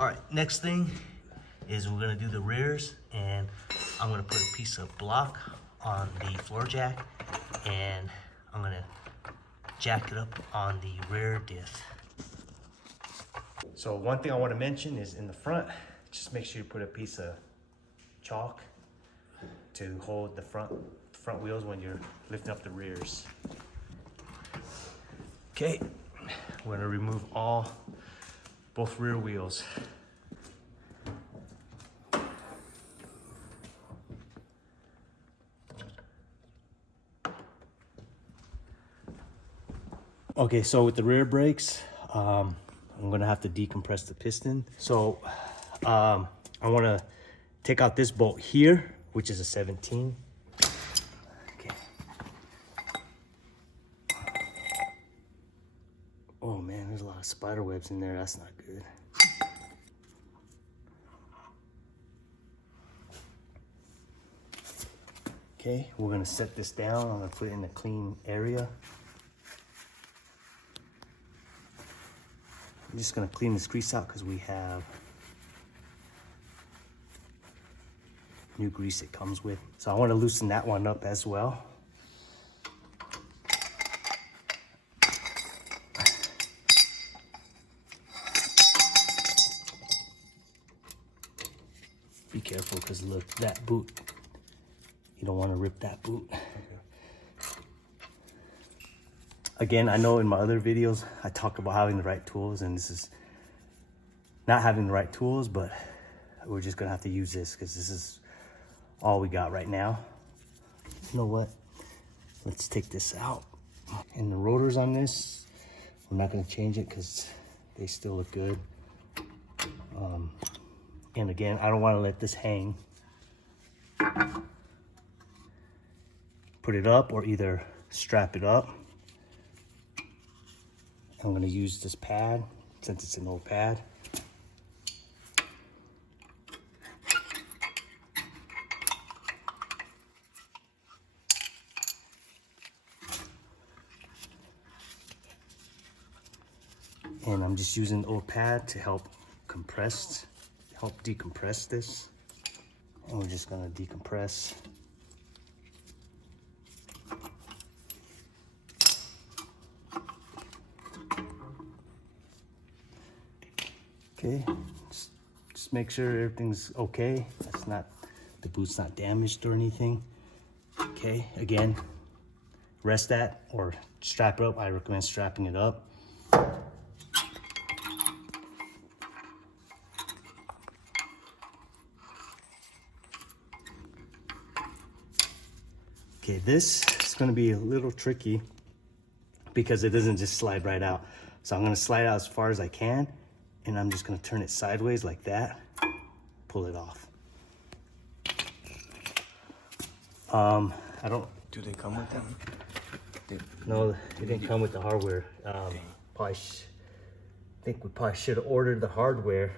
All right, next thing is we're gonna do the rears, and I'm gonna put a piece of block on the floor jack, and I'm gonna jack it up on the rear diff. So one thing I want to mention is in the front, just make sure you put a piece of chalk to hold the front wheels when you're lifting up the rears. Okay, we're gonna remove both rear wheels. Okay, so with the rear brakes, I'm gonna have to decompress the piston. So I wanna take out this bolt here, which is a 17. Okay. Oh man, there's a lot of spider webs in there. That's not good. Okay, we're gonna set this down. I'm gonna put it in a clean area. I'm just gonna clean this grease out because we have new grease it comes with. So I want to loosen that one up as well. Be careful because look, that boot, you don't want to rip that boot. Okay. Again, I know in my other videos, I talk about having the right tools, and this is not having the right tools, but we're just gonna have to use this because this is all we got right now. You know what? Let's take this out. And the rotors on this, I'm not gonna change it because they still look good. And again, I don't wanna let this hang. Put it up or either strap it up. I'm gonna use this pad since it's an old pad. And I'm just using the old pad to help decompress this. And we're just gonna decompress. Okay, just make sure everything's okay. The boot's not damaged or anything. Okay, again, rest that or strap it up. I recommend strapping it up. Okay, this is gonna be a little tricky because it doesn't just slide right out. So I'm gonna slide out as far as I can, and I'm just gonna turn it sideways like that, pull it off. I don't. Do they come with them? No, it didn't come with the hardware. I think we probably should have ordered the hardware,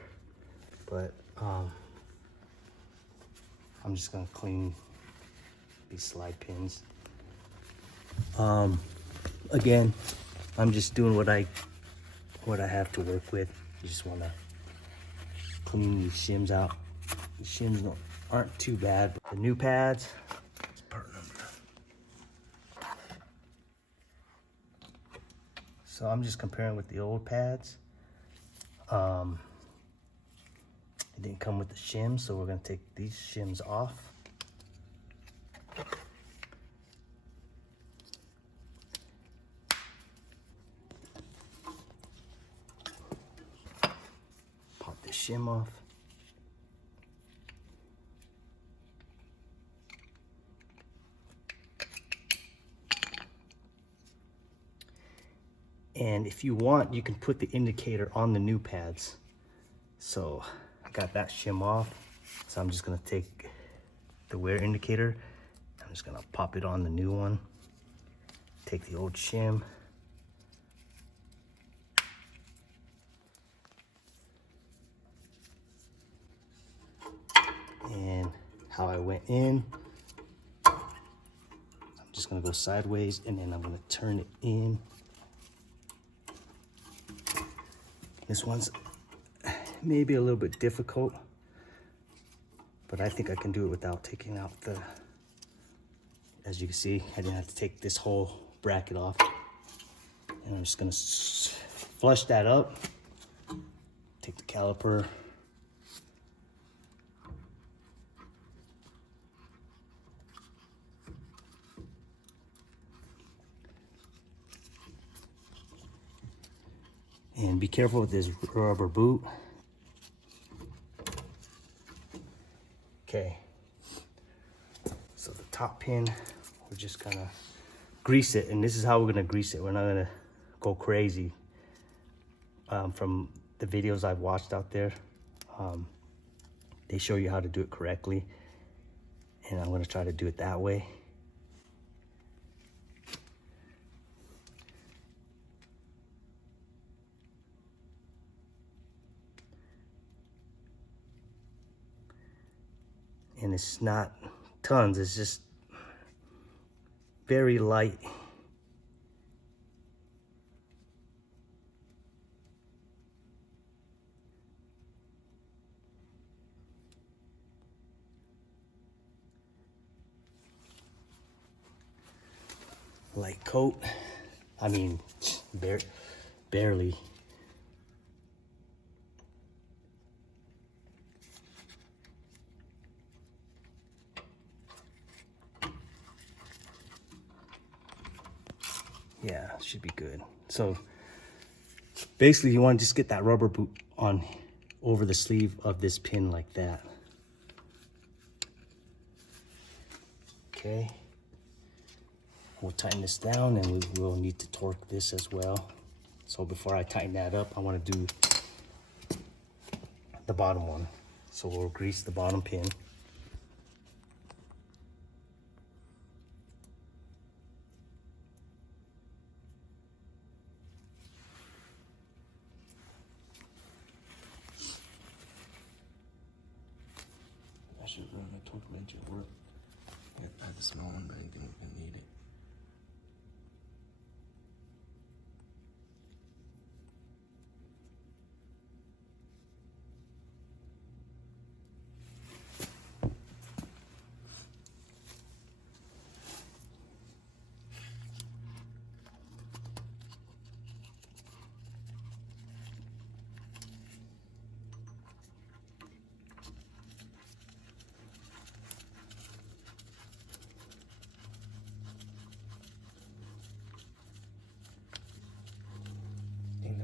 but I'm just gonna clean these slide pins. Again, I'm just doing what I have to work with. You just want to clean these shims out. The shims aren't too bad, but the new pads. It's part number. So I'm just comparing with the old pads. It didn't come with the shims, so we're gonna take these shims off. Pop this shim off. And if you want, you can put the indicator on the new pads. So I got that shim off. So I'm just gonna take the wear indicator. I'm just gonna pop it on the new one. Take the old shim. And how I went in, I'm just gonna go sideways and then I'm gonna turn it in. This one's maybe a little bit difficult, but I think I can do it without taking out the, as you can see, I didn't have to take this whole bracket off. And I'm just gonna flush that up, take the caliper, and be careful with this rubber boot. Okay, so the top pin, we're just gonna grease it, and this is how we're gonna grease it. We're not gonna go crazy. From the videos I've watched out there, they show you how to do it correctly, and I'm gonna try to do it that way. And it's not tons, it's just very light. Light coat, I mean, barely. Yeah, should be good. So basically you want to just get that rubber boot on over the sleeve of this pin like that. Okay. We'll tighten this down, and we will need to torque this as well. So before I tighten that up, I want to do the bottom one. So we'll grease the bottom pin. I should run the torque wrench at work. I had the small one, but I didn't think we need it.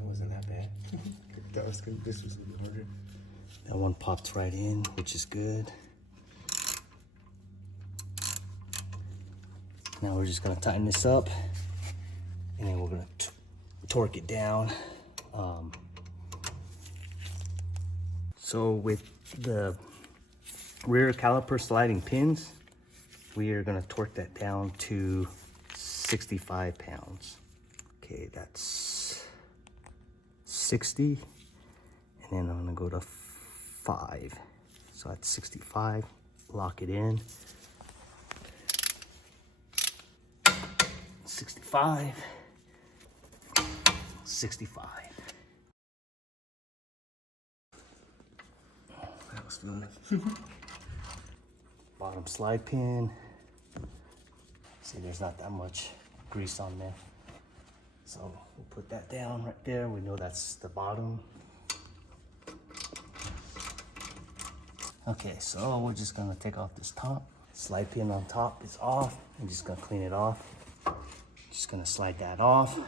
Wasn't that bad. That was good. This was a little harder. That one popped right in, which is good. Now we're just gonna tighten this up, and then we're gonna torque it down. So with the rear caliper sliding pins, we are gonna torque that down to 65 pounds. Okay, that's 60, and then I'm gonna go to 5. So that's 65, lock it in. 65, 65. That was filming. Bottom slide pin. See, there's not that much grease on there. So we'll put that down right there. We know that's the bottom. Okay, so we're just gonna take off this top. Slide pin on top is off. I'm just gonna clean it off. Just gonna slide that off.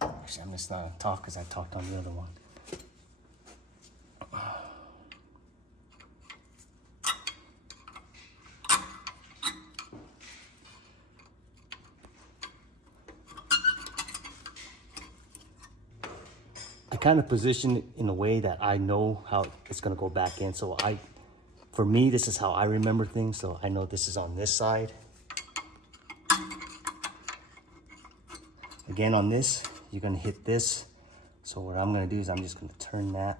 Actually, I'm just not gonna talk because I talked on the other one. I kind of position it in a way that I know how it's gonna go back in. So for me, this is how I remember things. So I know this is on this side. Again, on this, you're gonna hit this. So what I'm gonna do is I'm just gonna turn that.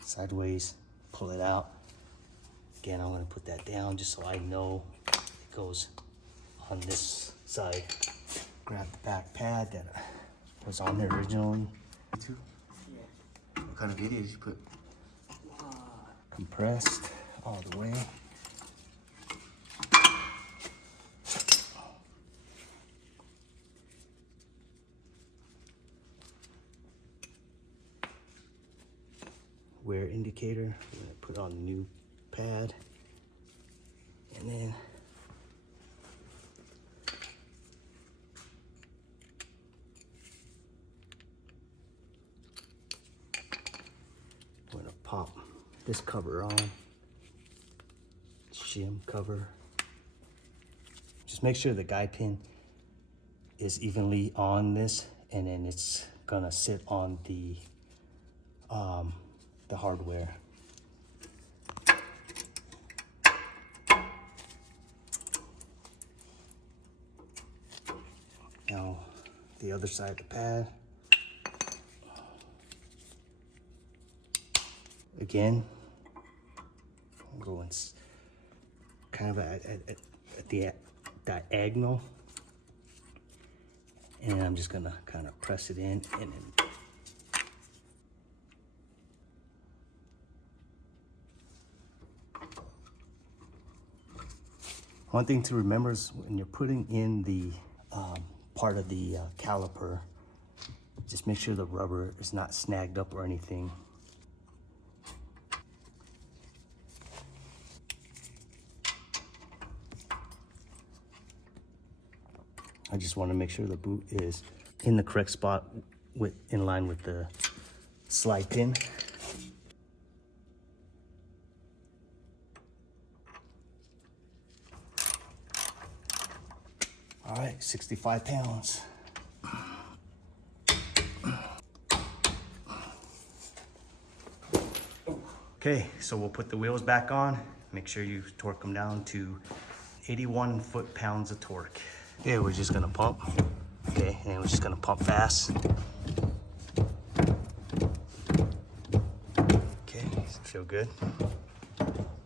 Sideways, pull it out. Again, I'm gonna put that down just so I know it goes on this side grab the back pad that was on there originally. Too? Yeah. What kind of video did you put? Compressed all the way. Wear indicator. We're gonna put on a new pad, and then we're gonna pop this cover on. Shim cover. Just make sure the guide pin is evenly on this, and then it's gonna sit on the hardware. Now the other side of the pad. Again, I'm going kind of at the diagonal, and I'm just gonna kind of press it in, and then one thing to remember is when you're putting in the part of the caliper, just make sure the rubber is not snagged up or anything. I just want to make sure the boot is in the correct spot, in line with the slide pin. All right, 65 pounds. Okay, so we'll put the wheels back on. Make sure you torque them down to 81 foot-pounds of torque. Okay, we're just gonna pump. Okay, and we're just gonna pump fast. Okay, does it feel good?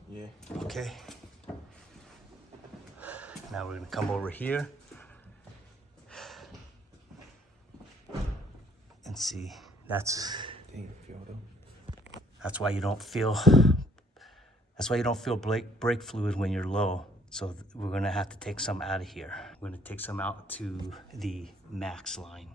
Yeah. Okay. Now we're gonna come over here and see. That's why you don't feel. That's why you don't feel brake fluid when you're low. So we're gonna have to take some out of here. We're gonna take some out to the max line.